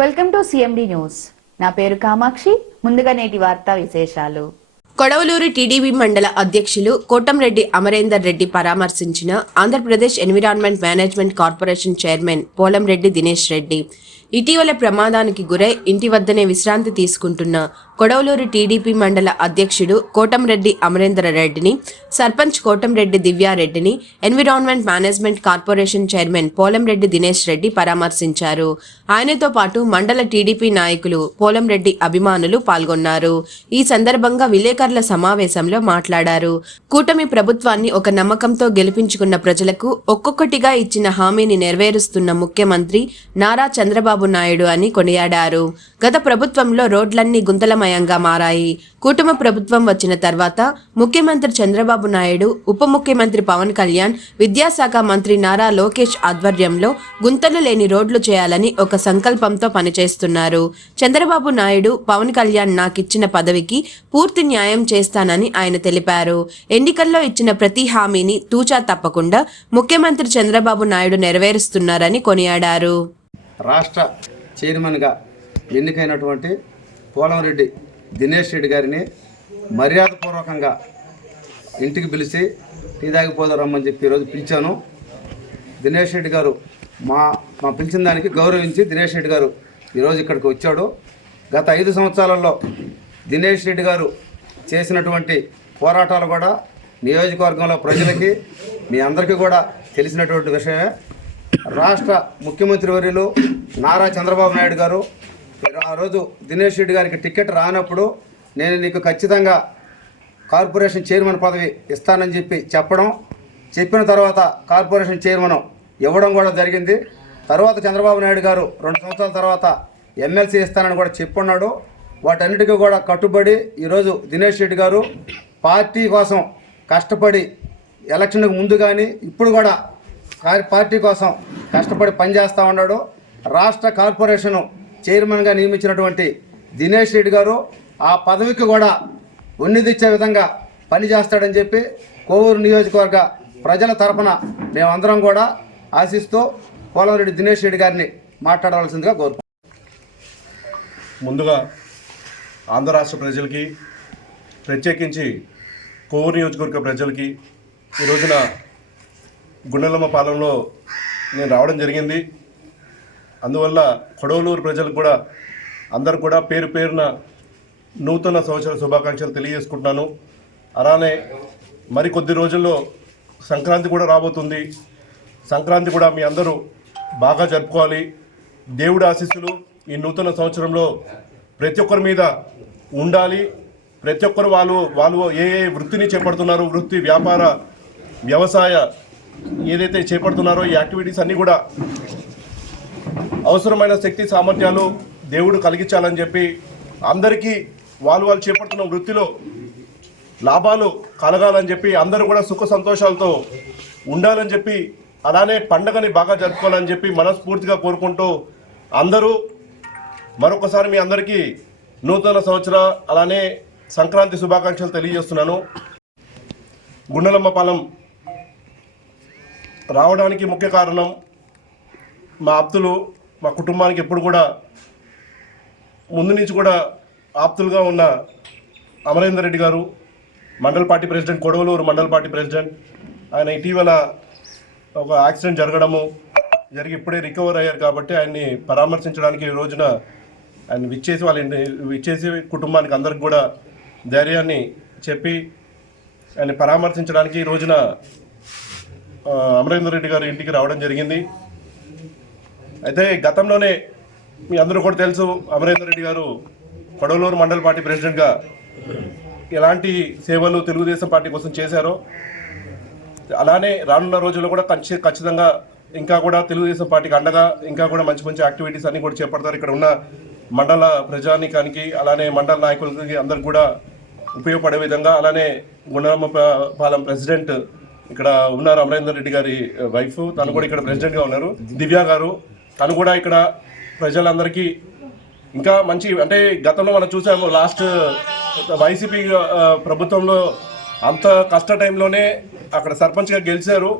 Welcome to CMD news. నా పేరు కామాక్షి. ముందుగా నేటి వార్తా విశేషాలు. కొడవలూరు టీడీపీ మండల అధ్యక్షులు కోటంరెడ్డి అమరేందర్ రెడ్డి పరామర్శించిన Andhra Pradesh environment management corporation chairman Polamreddy Dinesh Reddy ఇటీవల ప్రమాదానికి గురై ఇంటి వద్దనే విశ్రాంతి తీసుకుంటున్న కొడవలూరు టీడీపీ మండల అధ్యక్షుడు కోటంరెడ్డి అమరేందర్ రెడ్డిని, సర్పంచ్ కోటంరెడ్డి దివ్యారెడ్డిని environment management corporation chairman Polamreddy Dinesh Reddy పరామర్శించారు. ఆయనతో పాటు మండల టీడీపీ నాయకులు, పోలంరెడ్డి అభిమానులు పాల్గొన్నారు. ఈ సందర్భంగా విలేకరుల సమావేశంలో మాట్లాడారు. కూటమి ప్రభుత్వాన్ని ఒక నమ్మకంతో గెలిపించుకున్న ప్రజలకు ఒక్కొక్కటిగా ఇచ్చిన హామీని నెరవేరుస్తున్న ముఖ్యమంత్రి నారా చంద్రబాబు నాయుడు అని కొనియాడారు. గత ప్రభుత్వంలో రోడ్లన్నీ గుంతలమయంగా మారాయి. కూటమి ప్రభుత్వం వచ్చిన తర్వాత ముఖ్యమంత్రి చంద్రబాబు నాయుడు, ఉప ముఖ్యమంత్రి పవన్ కళ్యాణ్, విద్యాశాఖ మంత్రి నారా లోకేష్ ఆధ్వర్యంలో గుంతలు లేని రోడ్లు చేయాలని ఒక సంకల్పంతో పనిచేస్తున్నారు. చంద్రబాబు నాయుడు, పవన్ కళ్యాణ్ నాకిచ్చిన పదవికి పూర్తి న్యాయం చేస్తానని ఆయన తెలిపారు. ఎన్నికల్లో ఇచ్చిన ప్రతి హామీని తూచా తప్పకుండా ముఖ్యమంత్రి చంద్రబాబు నాయుడు నెరవేరుస్తున్నారని కొనియాడారు. రాష్ట్ర చైర్మన్గా ఎన్నికైనటువంటి పోలంరెడ్డి దినేష్ రెడ్డి గారిని మర్యాదపూర్వకంగా ఇంటికి పిలిచి టీ తాగిపోదారమ్మని చెప్పి ఈరోజు పిలిచాను. దినేష్ రెడ్డి గారు మా పిలిచిన దానికి గౌరవించి దినేష్ రెడ్డి గారు ఈరోజు ఇక్కడికి వచ్చాడు. గత 5 సంవత్సరాలలో దినేష్ రెడ్డి గారు చేసినటువంటి పోరాటాలు కూడా నియోజకవర్గంలో ప్రజలకి, మీ అందరికీ కూడా తెలిసినటువంటి విషయమే. రాష్ట్ర ముఖ్యమంత్రి వర్యులు నారా చంద్రబాబు నాయుడు గారు ఆ రోజు దినేష్ రెడ్డి గారికి టికెట్ రానప్పుడు నేను నీకు ఖచ్చితంగా కార్పొరేషన్ చైర్మన్ పదవి ఇస్తానని చెప్పిన తర్వాత కార్పొరేషన్ చైర్మన్ ఇవ్వడం కూడా జరిగింది. తర్వాత చంద్రబాబు నాయుడు గారు 2 సంవత్సరాల తర్వాత ఎమ్మెల్సీ ఇస్తానని కూడా చెప్పున్నాడు. వాటన్నిటికీ కూడా కట్టుబడి ఈరోజు దినేష్ రెడ్డి గారు పార్టీ కోసం కష్టపడి ఎలక్షన్కు ముందు కానీ ఇప్పుడు కూడా పార్టీ కోసం కష్టపడి పనిచేస్తూ ఉన్నాడు. రాష్ట్ర కార్పొరేషన్ చైర్మన్గా నియమించినటువంటి దినేష్ రెడ్డి గారు ఆ పదవికి కూడా ఉన్నిదిచ్చే విధంగా పనిచేస్తాడని చెప్పి కోవూరు నియోజకవర్గ ప్రజల తరఫున మేమందరం కూడా ఆశిస్తూ పోలంరెడ్డి దినేష్ రెడ్డి గారిని మాట్లాడవలసిందిగా కోరుకుంటున్నాం. ముందుగా ఆంధ్ర రాష్ట్ర ప్రజలకి, ప్రత్యేకించి కోవూరు నియోజకవర్గ ప్రజలకి ఈ రోజున గుండెలమ్మ పాలెంలో నేను రావడం జరిగింది. అందువల్ల కొడవలూరు ప్రజలకు కూడా అందరూ కూడా పేరు పేరున నూతన సంవత్సర శుభాకాంక్షలు తెలియజేసుకుంటున్నాను. అలానే మరి కొద్ది రోజుల్లో సంక్రాంతి కూడా రాబోతుంది. సంక్రాంతి కూడా మీ అందరూ బాగా జరుపుకోవాలి. దేవుడి ఆశీస్సులు ఈ నూతన సంవత్సరంలో ప్రతి ఒక్కరి మీద ఉండాలి. ప్రతి ఒక్కరు వాళ్ళు ఏ వృత్తిని చేపడుతున్నారో, వృత్తి, వ్యాపార, వ్యవసాయ ఏదైతే చేపడుతున్నారో ఈ యాక్టివిటీస్ అన్నీ కూడా అవసరమైన శక్తి సామర్థ్యాలు దేవుడు కలిగించాలని చెప్పి అందరికీ వాళ్ళు చేపడుతున్న వృత్తిలో లాభాలు కలగాలని చెప్పి అందరూ కూడా సుఖ సంతోషాలతో ఉండాలని చెప్పి, అలానే పండగని బాగా జరుపుకోవాలని చెప్పి మనస్ఫూర్తిగా కోరుకుంటూ అందరూ మరొకసారి మీ అందరికీ నూతన సంవత్సర అలానే సంక్రాంతి శుభాకాంక్షలు తెలియజేస్తున్నాను. గుండెలమ్మపాలెం రావడానికి ముఖ్య కారణం మా ఆప్తులు, మా కుటుంబానికి ఎప్పుడు కూడా ముందు నుంచి కూడా ఆప్తులుగా ఉన్న అమరేందర్ రెడ్డి గారు, మండల పార్టీ ప్రెసిడెంట్, కొడవలూరు మండల పార్టీ ప్రెసిడెంట్. ఆయన ఇటీవల ఒక యాక్సిడెంట్ జరిగి ఇప్పుడే రికవర్ అయ్యారు కాబట్టి ఆయన్ని పరామర్శించడానికి ఈ రోజున ఆయన విచ్చేసి కుటుంబానికి అందరికి కూడా ధైర్యాన్ని చెప్పి ఆయన పరామర్శించడానికి ఈ రోజున అమరేందర్ రెడ్డి గారు ఇంటికి రావడం జరిగింది. అయితే గతంలోనే మీ అందరూ కూడా తెలుసు, అమరేందర్ రెడ్డి గారు కొడవలూరు మండల పార్టీ ప్రెసిడెంట్గా ఎలాంటి సేవలు తెలుగుదేశం పార్టీ కోసం చేశారో అలానే రానున్న రోజుల్లో కూడా ఖచ్చితంగా ఇంకా కూడా తెలుగుదేశం పార్టీకి అండగా ఇంకా కూడా మంచి మంచి యాక్టివిటీస్ అన్ని కూడా చేపడతారు. ఇక్కడ ఉన్న మండల ప్రజానీకానికి అలానే మండల నాయకులకి అందరికి కూడా ఉపయోగపడే విధంగా. అలానే గుండెలమ్మపాలెం ప్రెసిడెంట్ ఇక్కడ ఉన్నారు, అమరేందర్ రెడ్డి గారి వైఫ్, తను కూడా ఇక్కడ ప్రెసిడెంట్గా ఉన్నారు. దివ్య గారు, తను కూడా ఇక్కడ ప్రజలందరికీ ఇంకా మంచి, అంటే గతంలో మనం చూసాము లాస్ట్ వైసీపీ ప్రభుత్వంలో అంత కష్ట టైంలోనే అక్కడ సర్పంచ్గా గెలిచారు.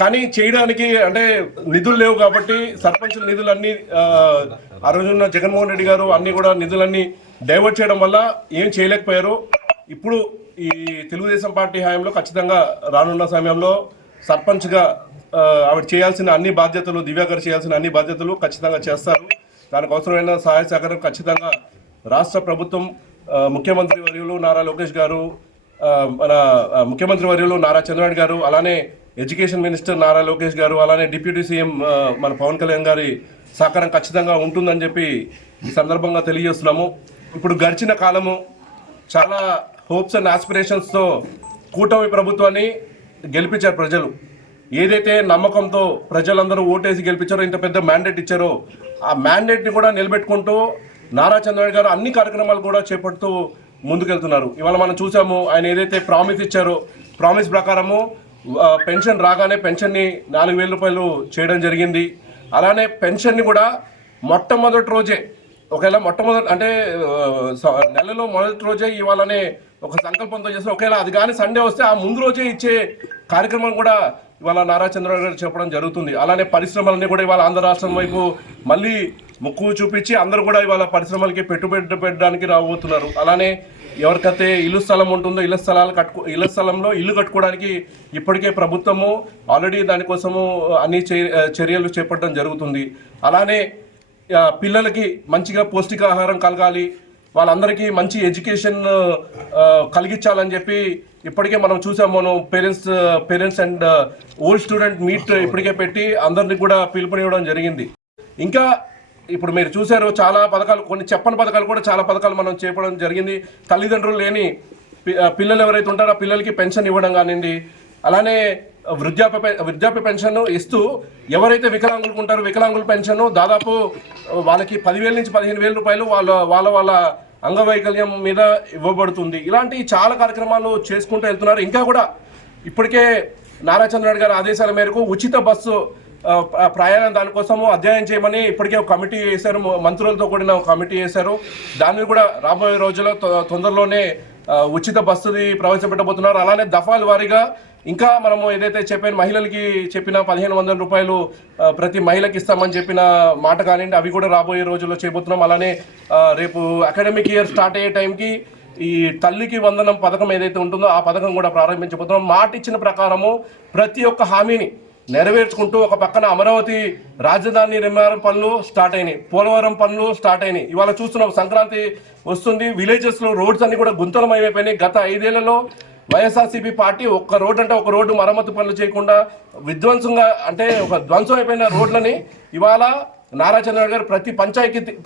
కానీ చేయడానికి అంటే నిధులు లేవు కాబట్టి సర్పంచుల నిధులన్నీ ఆ రోజున్న జగన్మోహన్ రెడ్డి గారు అన్ని కూడా నిధులన్నీ డైవర్ట్ చేయడం వల్ల ఏం చేయలేకపోయారు. ఇప్పుడు ఈ తెలుగుదేశం పార్టీ హయాంలో ఖచ్చితంగా రానున్న సమయంలో సర్పంచ్గా ఆవిడ చేయాల్సిన అన్ని బాధ్యతలు, దివ్య గారు చేయాల్సిన అన్ని బాధ్యతలు ఖచ్చితంగా చేస్తారు. దానికి అవసరమైన సహాయ సహకారం ఖచ్చితంగా రాష్ట్ర ప్రభుత్వం, ముఖ్యమంత్రి వర్యులు నారా లోకేష్ గారు, మన ముఖ్యమంత్రి వర్యులు నారా చంద్రబాబు గారు, అలానే ఎడ్యుకేషన్ మినిస్టర్ నారా లోకేష్ గారు, అలానే డిప్యూటీ సీఎం మన పవన్ కళ్యాణ్ గారి సహకారం ఖచ్చితంగా ఉంటుందని చెప్పి ఈ సందర్భంగా తెలియజేస్తున్నాము. ఇప్పుడు గడిచిన కాలము చాలా హోప్స్ అండ్ ఆస్పిరేషన్స్తో కూటమి ప్రభుత్వాన్ని గెలిపించారు ప్రజలు. ఏదైతే నమ్మకంతో ప్రజలందరూ ఓటేసి గెలిపించారో, ఇంత పెద్ద మ్యాండేట్ ఇచ్చారో, ఆ మ్యాండేట్ని కూడా నిలబెట్టుకుంటూ నారా చంద్రబాబు గారు అన్ని కార్యక్రమాలు కూడా చేపడుతూ ముందుకెళ్తున్నారు. ఇవాళ మనం చూసాము, ఆయన ఏదైతే ప్రామిస్ ఇచ్చారో ప్రామిస్ ప్రకారము పెన్షన్ రాగానే పెన్షన్ని 4,000 రూపాయలు చేయడం జరిగింది. అలానే పెన్షన్ని కూడా మొట్టమొదటి రోజే, ఒకవేళ మొట్టమొదటి అంటే నెలలో మొదటి రోజే ఇవాళనే ఒక సంకల్పంతో చేస్తే, ఒకవేళ అది కానీ సండే వస్తే ఆ ముందు రోజే ఇచ్చే కార్యక్రమం కూడా ఇవాళ నారా చంద్రబాబు గారు చెప్పడం జరుగుతుంది. అలానే పరిశ్రమలన్నీ కూడా ఇవాళ ఆంధ్ర రాష్ట్రం వైపు మళ్ళీ ముక్కు చూపించి అందరూ కూడా ఇవాళ పరిశ్రమలకి పెట్టుబడి పెట్టడానికి రాబోతున్నారు. అలానే ఎవరికైతే ఇల్లు స్థలం ఉంటుందో ఇళ్ల స్థలంలో ఇల్లు కట్టుకోవడానికి ఇప్పటికే ప్రభుత్వము ఆల్రెడీ దానికోసము అన్ని చర్యలు చేపట్టడం జరుగుతుంది. అలానే పిల్లలకి మంచిగా పౌష్టికాహారం కలగాలి, వాళ్ళందరికీ మంచి ఎడ్యుకేషన్ కలిగించాలని చెప్పి ఇప్పటికే మనం చూసాము. మనం parents and old student meet ఇప్పటికే పెట్టి అందరినీ కూడా పిలుపునివ్వడం జరిగింది. ఇంకా ఇప్పుడు మీరు చూశారు, చాలా పథకాలు, కొన్ని చెప్పని పథకాలు కూడా చాలా పథకాలు మనం చేపడం జరిగింది. తల్లిదండ్రులు లేని పిల్లలు ఎవరైతే ఉంటారో ఆ పిల్లలకి పెన్షన్ ఇవ్వడం కానివ్వండి, అలానే వృద్ధాప్య పెన్షన్ ఇస్తూ ఎవరైతే వికలాంగులు ఉంటారో వికలాంగుల పెన్షన్ దాదాపు వాళ్ళకి 10,000 నుంచి 15,000 రూపాయలు వాళ్ళ అంగవైకల్యం మీద ఇవ్వబడుతుంది. ఇలాంటి చాలా కార్యక్రమాలు చేసుకుంటూ వెళ్తున్నారు. ఇంకా కూడా ఇప్పటికే నారా చంద్రబాబు గారి ఆదేశాల మేరకు ఉచిత బస్సు ప్రయాణం దానికోసము అధ్యయనం చేయమని ఇప్పటికే ఒక కమిటీ వేశారు, మంత్రులతో కూడిన ఒక కమిటీ వేశారు. దాన్ని కూడా రాబోయే రోజుల్లో తొందరలోనే ఉచిత బస్సుది ప్రవేశపెట్టబోతున్నారు. అలానే దఫాల వారీగా ఇంకా మనము ఏదైతే మహిళలకి చెప్పిన 1,500 రూపాయలు ప్రతి మహిళకి ఇస్తామని చెప్పిన మాట కానివ్వండి, అవి కూడా రాబోయే రోజుల్లో చేయబోతున్నాం. అలానే రేపు అకాడమిక్ ఇయర్ స్టార్ట్ అయ్యే టైంకి ఈ తల్లికి వందనం పథకం ఏదైతే ఉంటుందో ఆ పథకం కూడా ప్రారంభించబోతున్నాం. మాట ఇచ్చిన ప్రకారము ప్రతి ఒక్క హామీని నెరవేర్చుకుంటూ ఒక పక్కన అమరావతి రాజధాని నిర్మాణం పనులు స్టార్ట్ అయినాయి, పోలవరం పనులు స్టార్ట్ అయినాయి. ఇవాళ చూస్తున్నాం, సంక్రాంతి వస్తుంది, విలేజెస్లో రోడ్స్ అన్ని కూడా గుంతలమైపోయినాయి. గత 5 ఏళ్లలో వైఎస్ఆర్సీపీ పార్టీ ఒక్క రోడ్డు మరమ్మతు పనులు చేయకుండా విధ్వంసంగా, అంటే ఒక ధ్వంసం అయిపోయిన రోడ్లని ఇవాళ నారా చంద్రబాబు గారు ప్రతి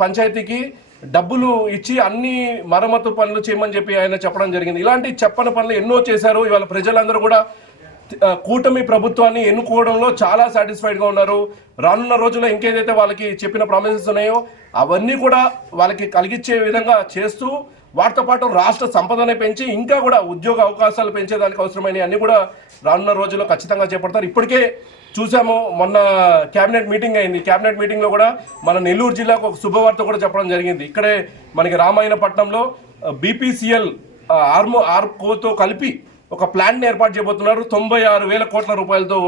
పంచాయతీకి డబ్బులు ఇచ్చి అన్ని మరమ్మతు పనులు చేయమని చెప్పి ఆయన చెప్పడం జరిగింది. ఇలాంటి చెప్పని పనులు ఎన్నో చేశారు. ఇవాళ ప్రజలందరూ కూడా కూటమి ప్రభుత్వాన్ని ఎన్నుకోవడంలో చాలా సాటిస్ఫైడ్గా ఉన్నారు. రానున్న రోజుల్లో ఇంకేదైతే వాళ్ళకి చెప్పిన ప్రామిసెస్ ఉన్నాయో అవన్నీ కూడా వాళ్ళకి కలిగించే విధంగా చేస్తూ, వాటితో పాటు రాష్ట్ర సంపదనే పెంచి ఇంకా కూడా ఉద్యోగ అవకాశాలు పెంచేదానికి అవసరమైన అన్ని కూడా రానున్న రోజుల్లో ఖచ్చితంగా చేపడతారు. ఇప్పటికే చూసాము, మొన్న క్యాబినెట్ మీటింగ్ అయింది. క్యాబినెట్ మీటింగ్లో కూడా మన నెల్లూరు జిల్లాకు ఒక శుభవార్త కూడా చెప్పడం జరిగింది. ఇక్కడే మనకి రామాయణపట్నంలో BPCL ఆర్కోతో కలిపి ఒక ప్లాంట్ని ఏర్పాటు చేయబోతున్నారు. 96,000 కోట్ల రూపాయలతో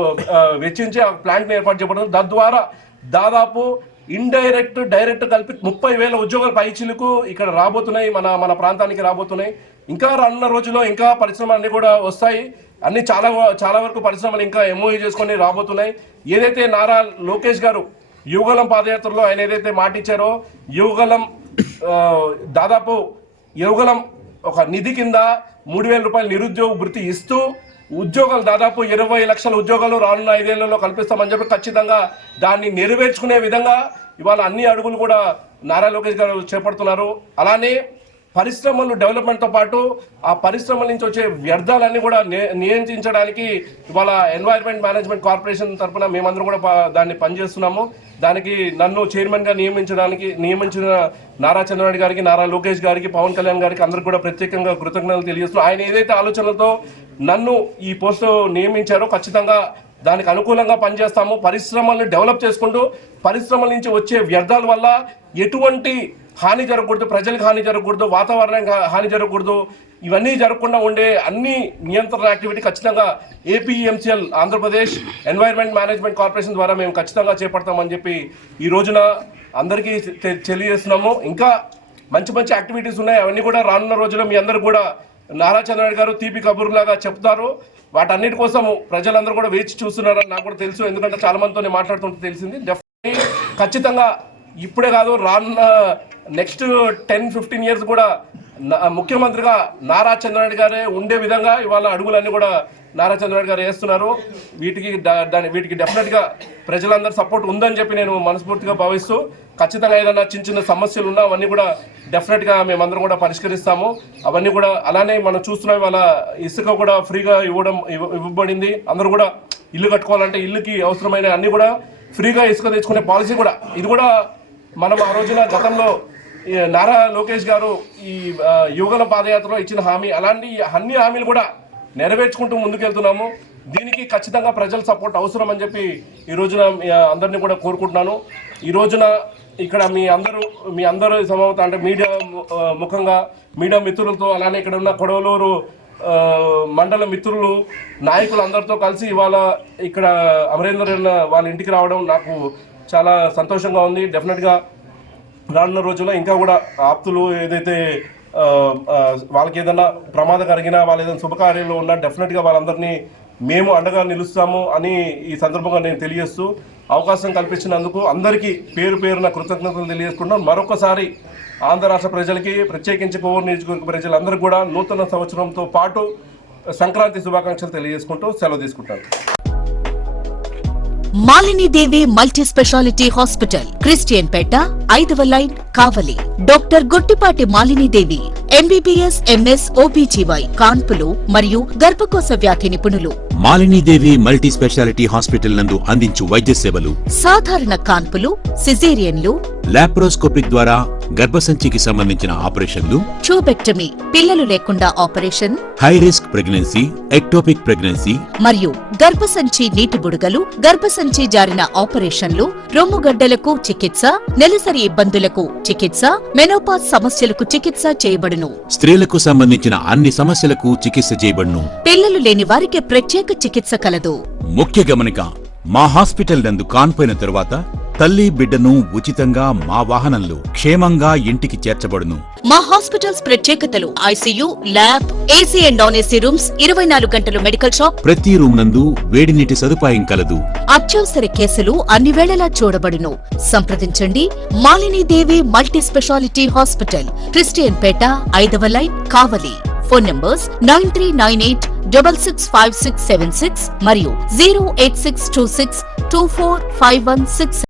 వెచ్చించి ఆ ప్లాంట్ని ఏర్పాటు చేయబోతున్నారు. తద్వారా దాదాపు డైరెక్ట్ కలిపి 30,000 ఉద్యోగాల పైచిలకు ఇక్కడ రాబోతున్నాయి, మన ప్రాంతానికి రాబోతున్నాయి. ఇంకా రానున్న రోజుల్లో ఇంకా పరిశ్రమలు అన్ని కూడా వస్తాయి. అన్ని చాలా వరకు పరిశ్రమలు ఇంకా MOU చేసుకొని రాబోతున్నాయి. ఏదైతే నారా లోకేష్ గారు యువగలం పాదయాత్రలో ఆయన ఏదైతే మాట ఇచ్చారో, దాదాపు యువగలం ఒక నిధి కింద 3,000 రూపాయలు నిరుద్యోగ భృతి ఇస్తూ ఉద్యోగాలు దాదాపు 20 లక్షల ఉద్యోగాలు రానున్న 5 ఏళ్లలో కల్పిస్తామని చెప్పి ఖచ్చితంగా దాన్ని నెరవేర్చుకునే విధంగా ఇవాళ అన్ని అడుగులు కూడా నారా లోకేష్ గారు చేపడుతున్నారు. అలానే పరిశ్రమలు డెవలప్మెంట్తో పాటు ఆ పరిశ్రమల నుంచి వచ్చే వ్యర్థాలన్నీ కూడా నియంత్రించడానికి ఇవాళ ఎన్వైర్న్మెంట్ మేనేజ్మెంట్ కార్పొరేషన్ తరఫున మేమందరం కూడా దాన్ని పనిచేస్తున్నాము. దానికి నన్ను చైర్మన్గా నియమించిన నారా చంద్రబాబు గారికి, నారా లోకేష్ గారికి, పవన్ కళ్యాణ్ గారికి అందరికి కూడా ప్రత్యేకంగా కృతజ్ఞతలు తెలియజేస్తున్నాం. ఆయన ఏదైతే ఆలోచనలతో నన్ను ఈ పోస్టు నియమించారో ఖచ్చితంగా దానికి అనుకూలంగా పనిచేస్తాము. పరిశ్రమలను డెవలప్ చేసుకుంటూ పరిశ్రమల నుంచి వచ్చే వ్యర్థాల వల్ల ఎటువంటి హాని జరగకూడదు, ప్రజలకు హాని జరగకూడదు, వాతావరణానికి హాని జరగకూడదు, ఇవన్నీ జరగకుండా ఉండే అన్ని నియంత్రణ యాక్టివిటీ ఖచ్చితంగా APEMCL Andhra Pradesh environment management corporation ద్వారా మేము ఖచ్చితంగా చేపడతామని చెప్పి ఈ రోజున అందరికీ తెలియజేస్తున్నాము. ఇంకా మంచి మంచి యాక్టివిటీస్ ఉన్నాయి, అవన్నీ కూడా రానున్న రోజుల్లో మీ అందరూ కూడా నారా చంద్రబాబు గారు తీపి కబుర్లాగా చెప్తారు. వాటన్నిటి కోసం ప్రజలందరూ కూడా వేచి చూస్తున్నారని నాకు కూడా తెలుసు, ఎందుకంటే చాలా మందితో మాట్లాడుతుంటే తెలిసింది. డెఫినెట్లీ ఖచ్చితంగా ఇప్పుడే కాదు, రానున్న నెక్స్ట్ 10-15 ఇయర్స్ కూడా ముఖ్యమంత్రిగా నారా చంద్రబాబు గారే ఉండే విధంగా ఇవాళ అడుగులన్నీ కూడా నారా చంద్రబాబు గారు వేస్తున్నారు. వీటికి డెఫినెట్గా ప్రజలందరూ సపోర్ట్ ఉందని చెప్పి నేను మనస్ఫూర్తిగా భావిస్తూ, ఖచ్చితంగా ఏదైనా చిన్న చిన్న సమస్యలు ఉన్నా అవన్నీ కూడా డెఫినెట్గా మేమందరం కూడా పరిష్కరిస్తాము. అవన్నీ కూడా అలానే మనం చూస్తున్నాం, ఇవాళ ఇసుక కూడా ఫ్రీగా ఇవ్వబడింది. అందరూ కూడా ఇల్లు కట్టుకోవాలంటే ఇల్లుకి అవసరమైన అన్ని కూడా ఫ్రీగా ఇసుక తెచ్చుకునే పాలసీ కూడా, ఇది కూడా మనం ఆ రోజున గతంలో నారా లోకేష్ గారు ఈ యువగల పాదయాత్రలో ఇచ్చిన హామీ, అలాంటి అన్ని హామీలు కూడా నెరవేర్చుకుంటూ ముందుకెళ్తున్నాము. దీనికి ఖచ్చితంగా ప్రజల సపోర్ట్ అవసరం అని చెప్పి ఈ రోజున అందరినీ కూడా కోరుకుంటున్నాను. ఈ రోజున ఇక్కడ మీ అందరూ సమవుతా అంటే మీడియా ముఖంగా మీడియా మిత్రులతో, అలానే ఇక్కడ ఉన్న కొడవలూరు మండల మిత్రులు నాయకులు అందరితో కలిసి ఇవాళ ఇక్కడ అమరేందర్ వాళ్ళ ఇంటికి రావడం నాకు చాలా సంతోషంగా ఉంది. డెఫినెట్గా రానున్న రోజుల్లో ఇంకా కూడా ఆప్తులు ఏదైతే వాళ్ళకి ఏదైనా ప్రమాదం కలిగినా, వాళ్ళు ఏదైనా శుభకార్యంలో ఉన్నా డెఫినెట్గా వాళ్ళందరినీ మేము అండగా నిలుస్తాము అని ఈ సందర్భంగా నేను తెలియజేస్తూ, అవకాశం కల్పించినందుకు అందరికీ పేరు పేరున కృతజ్ఞతలు తెలియజేసుకుంటున్నాను. మరొకసారి ఆంధ్ర రాష్ట్ర ప్రజలకి, ప్రత్యేకించి కోవూరు నియోజకవర్గ ప్రజలందరికీ కూడా నూతన సంవత్సరంతో పాటు సంక్రాంతి శుభాకాంక్షలు తెలియజేసుకుంటూ సెలవు తీసుకుంటాను. Malinidevi multi speciality hospital, Christian Peta, 5వ line, Kavali. Doctor Gottipati Malinidevi, MBBS, MS, OBGY, కాన్పులు మరియు గర్భకోశ వ్యాధి నిపుణులు. మాలినీదేవి మల్టీ స్పెషాలిటీ హాస్పిటల్ నందు అందించు వైద్య సేవలు: సాధారణ కాన్పులు, సిజేరియన్లు, లాప్రోస్కోపిక్ ద్వారా గర్భసంచికి సంబంధించిన ఆపరేషన్లు, ట్యూబెక్టమీ, పిల్లలు లేకుండా operation, high risk pregnancy, ectopic pregnancy మరియు గర్భసంచి నీటి బుడగలు, గర్భసంచి జారిన ఆపరేషన్లు, రొమ్ముగడ్డలకు చికిత్స, నెలసరి ఇబ్బందులకు చికిత్స, మెనోపాజ్ సమస్యలకు చికిత్స చేయబడును. స్త్రీలకు సంబంధించిన అన్ని సమస్యలకు చికిత్స చేయబడును. పిల్లలు లేని వారికి ప్రత్యేక చికిత్స కలదు. ముఖ్య గమనిక: మా హాస్పిటల్ నందు కాన్పోయిన తరువాత తల్లి బిడ్డను ఉచితంగా మా వాహనంలో క్షేమంగా ఇంటికి చేర్చబడును. మా హాస్పిటల్స్ ప్రత్యేకతలు: ICU, lab, AC and non AC rooms, 24 గంటలు మెడికల్ షాప్, ప్రతి రూమ్ నందు వేడి నీటి సదుపాయం కలదు. అత్యవసర కేసులు అన్ని వేళలా చూడబడును. సంప్రదించండి. Malinidevi multi speciality hospital, Christian Peta, 5వ లైన్, కావలి. ఫోన్ నంబర్స్ 9398665676 మరియు 08626245166.